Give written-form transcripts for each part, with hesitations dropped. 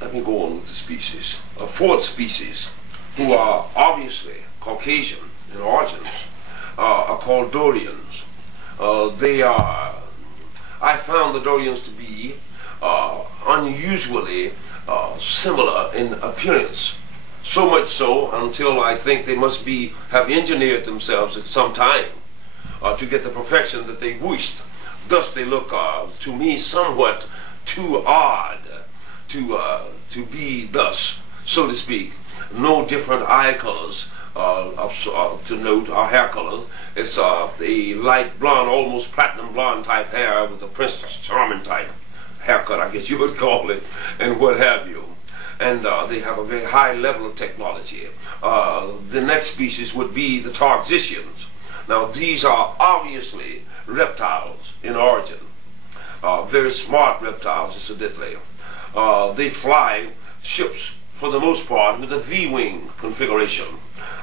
let me go on with the species. A fourth species, who are obviously Caucasian in origins, are called Dorians. I found the Dorians to be unusually similar in appearance. So much so until I think they must have engineered themselves at some time to get the perfection that they wished. Thus they look to me somewhat too odd to be thus, so to speak. No different eye colors to note, or hair colors. It's a light blonde, almost platinum blonde type hair with a Princess Charming type haircut, I guess you would call it, and what have you. And they have a very high level of technology. The next species would be the Tarxicians. Now these are obviously reptiles in origin, very smart reptiles incidentally. They fly ships for the most part with a V-wing configuration.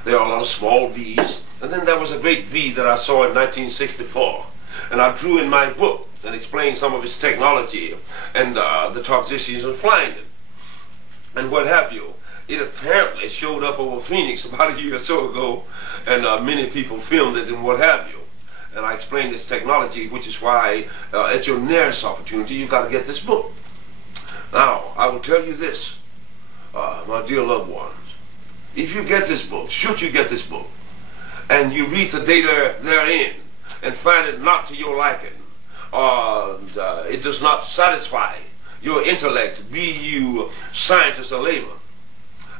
There are a lot of small V's, and then there was a great V that I saw in 1964, and I drew in my book and explained some of its technology and the Tarxicians and flying it and what have you. It apparently showed up over Phoenix about a year or so ago, and many people filmed it and what have you. And I explained this technology, which is why at your nearest opportunity you've got to get this book. Now, I will tell you this, my dear loved ones. If you get this book, should you get this book, and you read the data therein and find it not to your liking, or it does not satisfy your intellect, be you scientist or layman,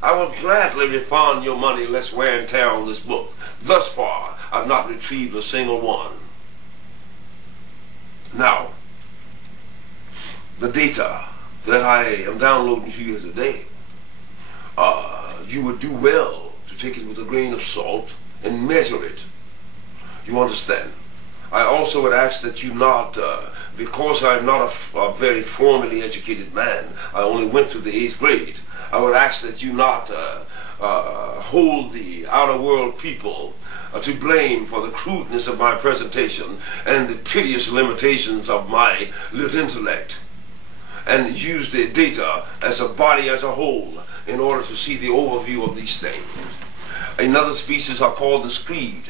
I will gladly refund your money less wear and tear on this book. Thus far, I've not retrieved a single one. Now, the data that I am downloading to you today, you would do well to take it with a grain of salt and measure it. You understand? I also would ask that you not, because I'm not a very formally educated man, I only went through the 8th grade, I would ask that you not hold the outer world people to blame for the crudeness of my presentation and the piteous limitations of my little intellect, and use the data as a body as a whole in order to see the overview of these things. Another species are called the screed,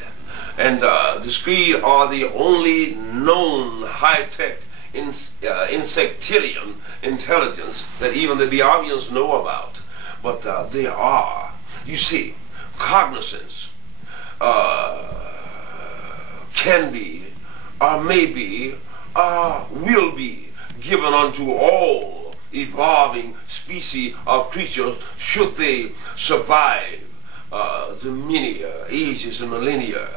and the screed are the only known high-tech insectilian intelligence that even the Biavians know about. But they are, you see, cognizance can be, or may be, will be given unto all evolving species of creatures should they survive the many ages and millennia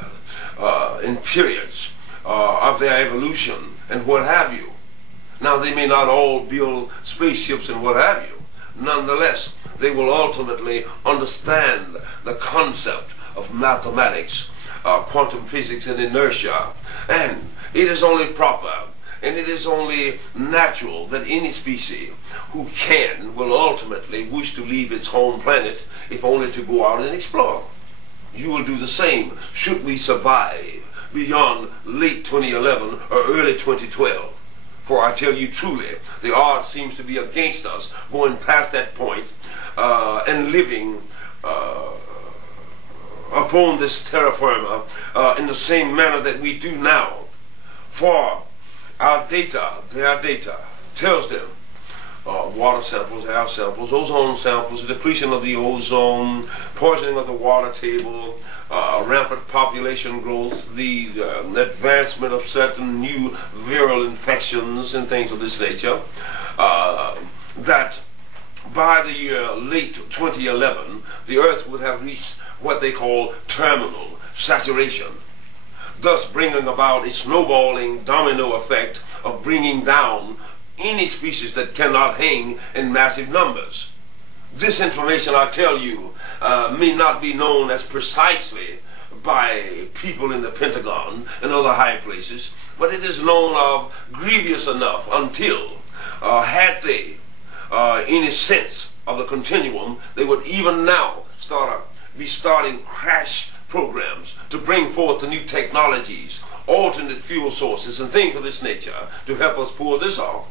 and periods of their evolution and what have you. Now they may not all build spaceships and what have you. Nonetheless, they will ultimately understand the concept of mathematics, quantum physics and inertia. And it is only proper and it is only natural that any species who will ultimately wish to leave its home planet, if only to go out and explore. You will do the same should we survive beyond late 2011 or early 2012. For I tell you truly, the odds seems to be against us going past that point and living upon this terra firma in the same manner that we do now. For our data, their data, tells them water samples, air samples, ozone samples, depletion of the ozone, poisoning of the water table, rampant population growth, the advancement of certain new viral infections and things of this nature, that by the year late 2011, the Earth would have reached what they call terminal saturation, thus bringing about a snowballing domino effect of bringing down any species that cannot hang in massive numbers. This information, I tell you, may not be known as precisely by people in the Pentagon and other high places, but it is known of grievous enough until, had they any sense of the continuum, they would even now be starting crash programs to bring forth the new technologies, alternate fuel sources and things of this nature to help us pull this off.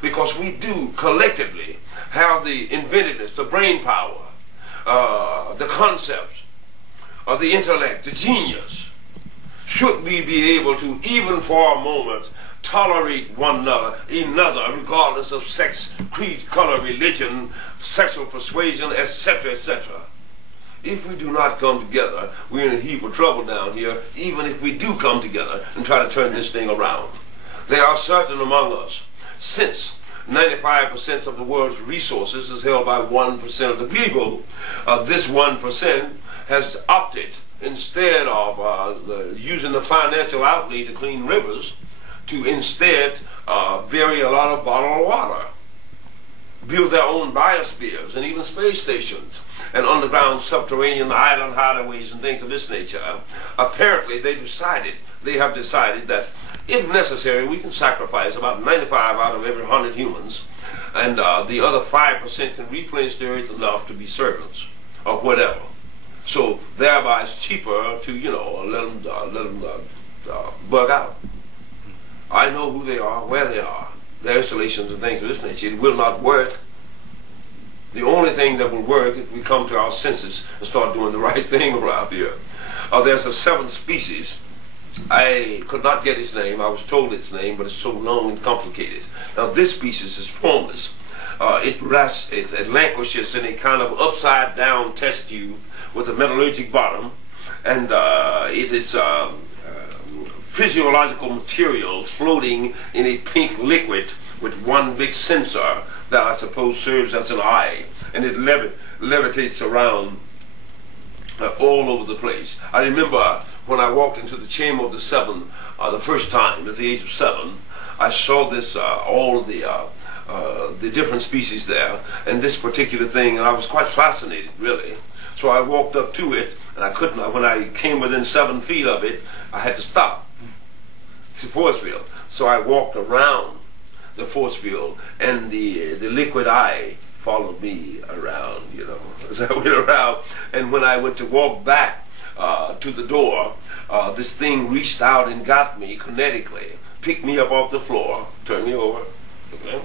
because we do collectively have the inventiveness, the brain power, the concepts, the intellect, the genius. Should we be able to, even for a moment, tolerate one another, regardless of sex, creed, color, religion, sexual persuasion, etc., etc.? If we do not come together, we're in a heap of trouble down here, even if we do come together and try to turn this thing around. There are certain among us, since 95% of the world's resources is held by 1% of the people, this 1% has opted, instead of using the financial outlay to clean rivers, to instead bury a lot of bottled water, build their own biospheres and even space stations and underground subterranean island hideaways and things of this nature. Apparently they have decided that if necessary we can sacrifice about 95 out of every 100 humans, and the other 5% can replenish the earth enough to be servants or whatever. So thereby it's cheaper to, you know, let them bug out. I know who they are, where they are, their installations and things of this nature. It will not work. The only thing that will work if we come to our senses and start doing the right thing around here. There's a seventh species. I could not get its name. I was told its name, but it's so long and complicated. Now this species is formless. It languishes in a kind of upside down test tube with a metallurgic bottom, and it is physiological material floating in a pink liquid with one big sensor that I suppose serves as an eye, and it levitates around all over the place. I remember when I walked into the Chamber of the Seven the first time at the age of 7, I saw this, all the different species there, and this particular thing, and I was quite fascinated, really. So I walked up to it, and I couldn't, when I came within 7 feet of it, I had to stop. It's a force field. So I walked around the force field, and the liquid eye followed me around, you know, as I went around. And when I went to walk back to the door, this thing reached out and got me kinetically, picked me up off the floor, turned me over. Okay.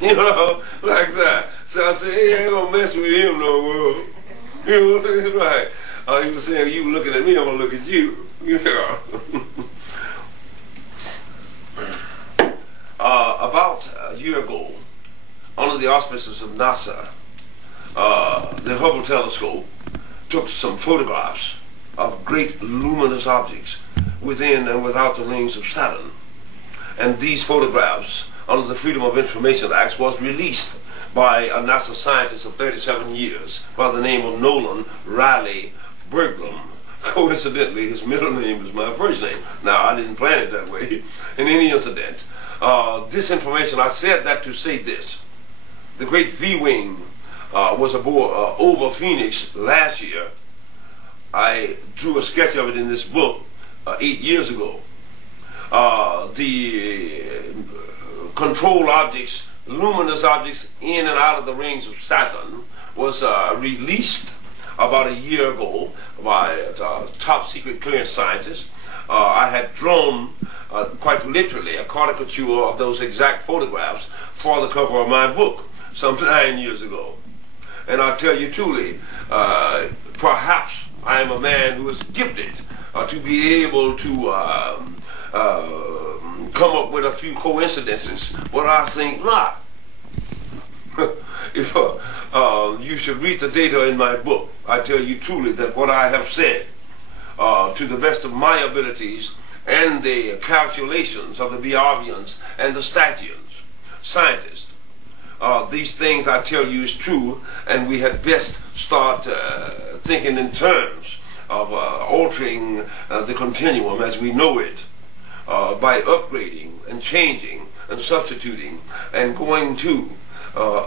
You know, like that. So I said, hey, I ain't gonna mess with him no more. You know, right. He was saying, you looking at me, I'm gonna look at you. Yeah. About a year ago, under the auspices of NASA, the Hubble telescope took some photographs of great luminous objects within and without the rings of Saturn. And these photographs, under the Freedom of Information Act, was released by a NASA scientist of 37 years by the name of Nolan Riley Berglund. Coincidentally, his middle name is my first name. Now, I didn't plan it that way. In any incident, this information, I said that to say this. The great V-wing was aboard over Phoenix last year. I drew a sketch of it in this book 8 years ago. The control objects, luminous objects in and out of the rings of Saturn was released about a year ago by a top secret clearance scientist. I had drawn quite literally a caricature of those exact photographs for the cover of my book some 9 years ago. And I tell you truly, perhaps I am a man who is gifted to be able to come up with a few coincidences, but I think not. If you should read the data in my book, I tell you truly that what I have said, to the best of my abilities and the calculations of the Biavians and the Stathians, scientists, these things I tell you is true, and we had best start thinking in terms of altering the continuum as we know it, by upgrading and changing and substituting and going to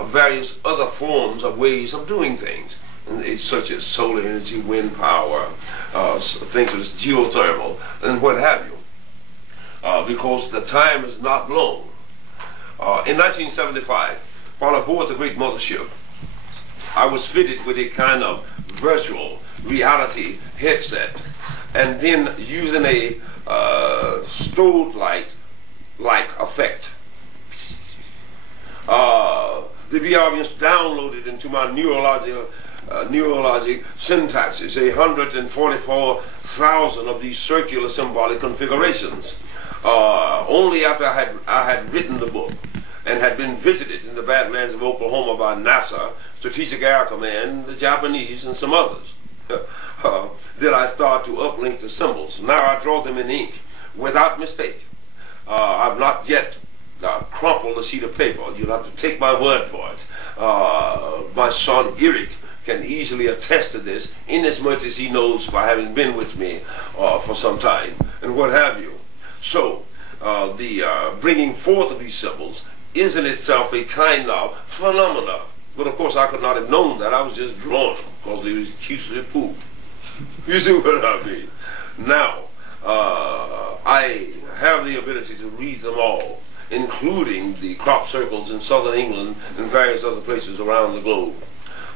various other forms of ways of doing things, such as solar energy, wind power, things such as geothermal, and what have you, because the time is not long. In 1975, while aboard the great mothership, I was fitted with a kind of virtual reality headset, and then using a stowed like effect. The VRBs downloaded into my neurologic syntaxes 144,000 of these circular symbolic configurations. Only after I had written the book and had been visited in the Badlands of Oklahoma by NASA, Strategic Air Command, the Japanese, and some others, did I start to uplink the symbols. Now I draw them in ink without mistake. I've not yet crumpled a sheet of paper. You'll have to take my word for it. My son Eric can easily attest to this, inasmuch as he knows by having been with me for some time, and what have you. So, the bringing forth of these symbols is in itself a kind of phenomena. But of course I could not have known that. I was just drawing them, because they was cute as a poop. You see what I mean? Now, I have the ability to read them all, including the crop circles in southern England and various other places around the globe,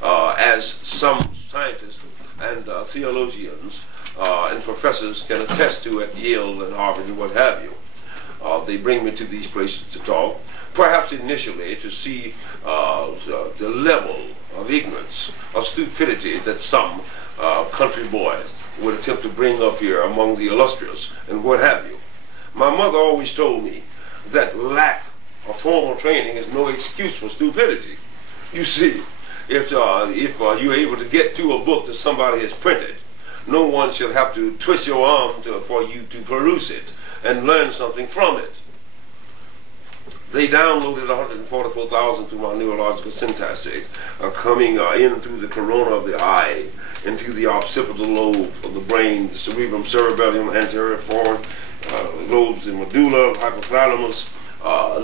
as some scientists and theologians and professors can attest to at Yale and Harvard and what have you. They bring me to these places to talk, perhaps initially to see the level of ignorance, of stupidity that some country boy would attempt to bring up here among the illustrious and what have you. My mother always told me that lack of formal training is no excuse for stupidity. You see, if you're able to get to a book that somebody has printed, no one shall have to twist your arm for you to peruse it and learn something from it. They downloaded 144,000 to my neurological syntaxes, coming in through the corona of the eye, into the occipital lobe of the brain, the cerebrum, cerebellum, anterior foreign lobes, the medulla, hypothalamus,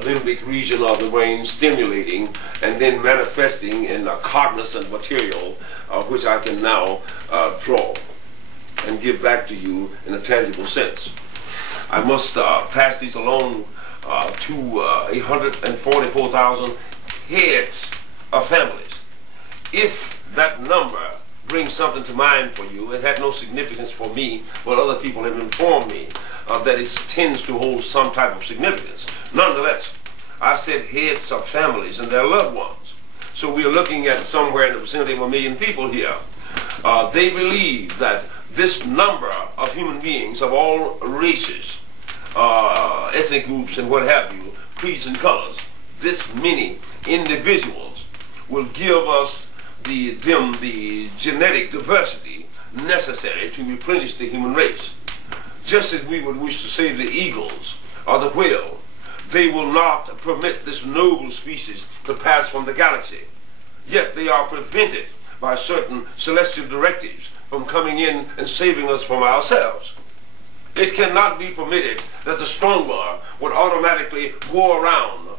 limbic region of the brain, stimulating and then manifesting in a cognizant material, which I can now draw and give back to you in a tangible sense. I must pass these along to 144,000 heads of families. If that number brings something to mind for you, it had no significance for me, but other people have informed me that it tends to hold some type of significance. Nonetheless, I said heads of families and their loved ones. So we are looking at somewhere in the vicinity of 1 million people here. They believe that this number of human beings of all races, ethnic groups and what have you, creeds and colors, this many individuals will give us the genetic diversity necessary to replenish the human race. Just as we would wish to save the eagles or the whale, they will not permit this noble species to pass from the galaxy. Yet they are prevented by certain celestial directives from coming in and saving us from ourselves. It cannot be permitted that the stronger would automatically go around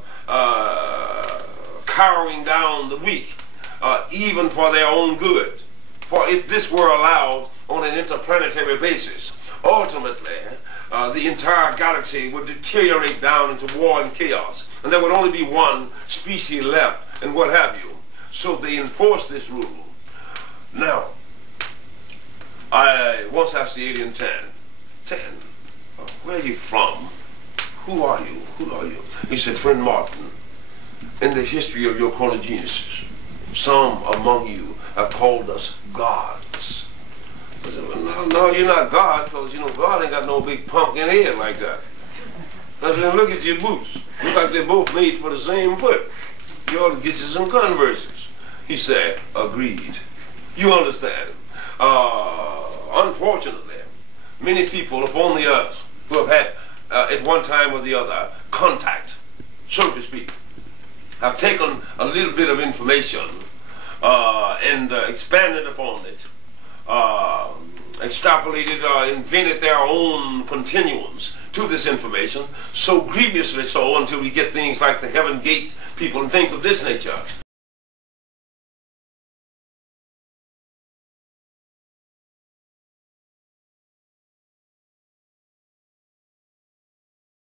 cowering down the weak, even for their own good. For if this were allowed on an interplanetary basis, ultimately the entire galaxy would deteriorate down into war and chaos, and there would only be one species left and what have you. So they enforce this rule. Now, I once asked the alien Tan, where are you from? Who are you? Who are you? He said, Friend Martin, in the history of your chronogenesis, some among you have called us gods. I said, well, no, you're not God, because, you know, God ain't got no big pumpkin head like that. I said, look at your boots. Look like they're both made for the same foot. You ought to get you some Converses. He said, agreed. You understand? Unfortunately, many people upon the earth who have had, at one time or the other, contact, so to speak, have taken a little bit of information and expanded upon it, extrapolated or invented their own continuums to this information, so grievously so until we get things like the Heaven Gates people and things of this nature.